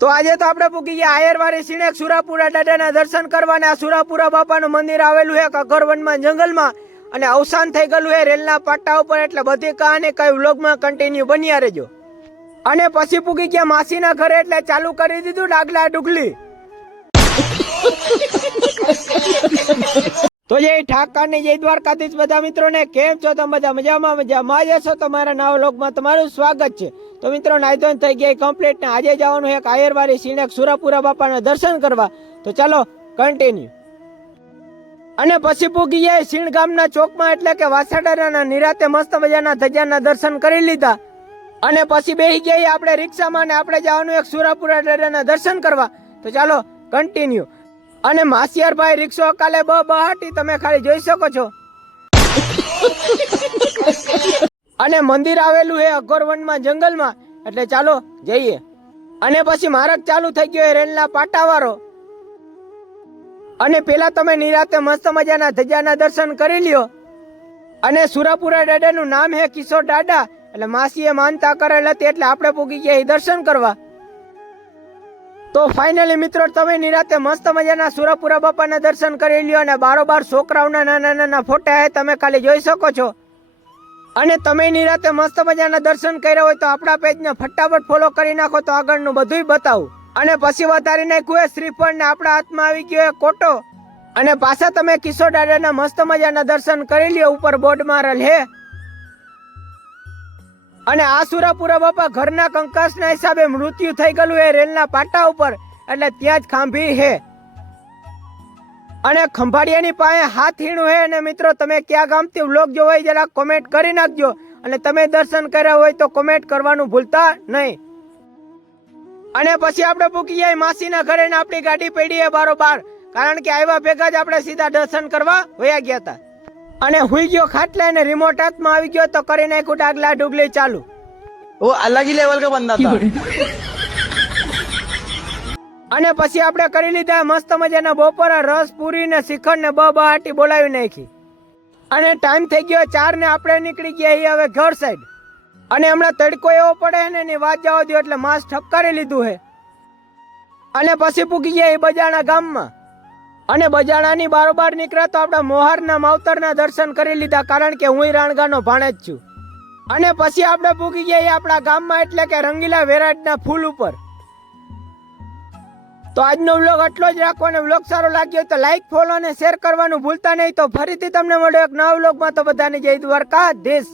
તો આજે તો આપણે પૂકી ગયા આયરવાડી સિણેક સુરાપુરા દાદાના દર્શન કરવાને. આ સુરાપુરા બાપાનું મંદિર આવેલું છે કગરવનમાં જંગલમાં અને અવસાન થઈ ગયેલું છે રેલના પાટા ઉપર. એટલે બધી કહાની કઈ વ્લોગમાં કન્ટિન્યુ બન્યા રહેજો. અને પછી પૂકી ગયા માસીના ઘરે એટલે ચાલુ કરી દીધું ડાગલા ડુગલી. તો જય ઠાકર ને જય દ્વારકાધીશ બધા મિત્રોને. કેમ છો તમે બધા? મજામાં જશો. તમારા નવા વ્લોગમાં તમારું સ્વાગત છે. તો મિત્રો નાઈધોન થઈ ગયા કમ્પ્લીટ ને આજે જવાનું એક આયરવાડી સિણેક સુરાપુરા બાપાના દર્શન કરવા. તો ચાલો કન્ટિન્યુ. અને પછી પૂગી ગયા સીણ ગામના ચોકમાં એટલે કે વાસાડાના નિરાતે મસ્ત મજાના ધજાના દર્શન કરી લીધા. અને પછી બેસી ગયા આપણે રિક્ષામાં ને આપણે જવાનું એક સુરાપુરા દાદાના દર્શન કરવા. તો ચાલો કન્ટિન્યુ. અને માસિયારભાઈ રિક્ષો કાલે બહાટી તમે ખાલી જોઈ શકો છો. અને મંદિર આવેલું છે અઘોરવનમાં જંગલમાં. એટલે ચાલો જઈએ. અને પછી માર્ગ ચાલુ થઈ ગયો રેલના પાટાવાળો. અને પેલા તમે નિરાતે મસ્ત મજાના ધજાના દર્શન કરી લ્યો. અને સુરાપુરા દાદાનું નામ હે કિશોર દાદા. એટલે માસીએ માનતા કરેલ હતી એટલે આપણે પૂગી ગયા દર્શન કરવા. તો ફાઇનલી મિત્રો તમે નિરાતે મસ્ત મજાના સુરાપુરા બાપાના દર્શન કરી લ્યો. અને બારોબાર છોકરાઓના નાના નાના ફોટા તમે ખાલી જોઈ શકો છો. અને તમે નિરાતે મસ્ત મજાના દર્શન કર્યા હોય તો આપણા પેજને ફટાફટ ફોલો કરી નાખો તો આગળનું બધું બતાવું. અને પછી વધારી નાખ્યું શ્રીફળ ને આપણા હાથમાં આવી ગયો કોટો. અને પાછા તમે કિશોર દાદાના મસ્ત મજાના દર્શન કરી લ્યો. ઉપર બોર્ડ મારેલ હે. અને આ સુરાપુરા બાપા ઘરના કંકાસના હિસાબે મૃત્યુ થઈ ગયેલું એ રેલના પાટા ઉપર. એટલે ત્યાં જ ખાંભી હે. અને ખંભાળિયાની પાસે હાથીણું હે. અને મિત્રો તમે ક્યાં ગામથી વ્લોગ જોવો હોય જરા કોમેન્ટ કરી નાખજો. અને તમે દર્શન કર્યા હોય તો કોમેન્ટ કરવાનું ભૂલતા નહીં. અને પછી આપણે પૂકી જાય માસીના ઘરે ને આપણી ગાડી પડી હે બારોબાર. કારણ કે આવ્યા ભેગા જ આપણે સીધા દર્શન કરવા વયા ગયા હતા. અને હુઈ ગયો ખાટલા ને રિમોટ હાથમાં આવી ગયો તો કરી નાખ્યું ડાગલા ડુગલી ચાલુ. वो अलग ही लेवल का बंदा था. અને પછી આપણે કરી લીધા મસ્ત મજાના બપોરા રસ પૂરી ને શ્રીખંડ ને બહાટી બોલાવી નાખી. અને ટાઈમ થઈ ગયો 4 ને આપણે નીકળી ગયા હવે ઘર સાઈડ. અને હમણાં તડકો એવો પડે ને એની વાત જવા દો એટલે માસ ઠપકારી લીધું હે. અને પછી પૂકી ગયા એ બજાણા ગામમાં. અને બજાણાની બારોબાર નીકળ્યા તો આપણે મોહારના માવતરના દર્શન કરી લીધા. કારણ કે હું રાણગાનો ભાણેજ છું. અને પછી આપણે પૂકી ગયા આપણા ગામમાં એટલે કે રંગીલા વેરાટના ફૂલ ઉપર. તો આજનો વ્લોગ આટલો જ રાખો. અને વ્લોગ સારો લાગ્યો તો લાઈક ફોલો અને શેર કરવાનું ભૂલતા નહીં. તો ફરીથી તમને મળ્યો એક નવા વ્લોગમાં. તો બધાને જય દ્વારકાધીશ.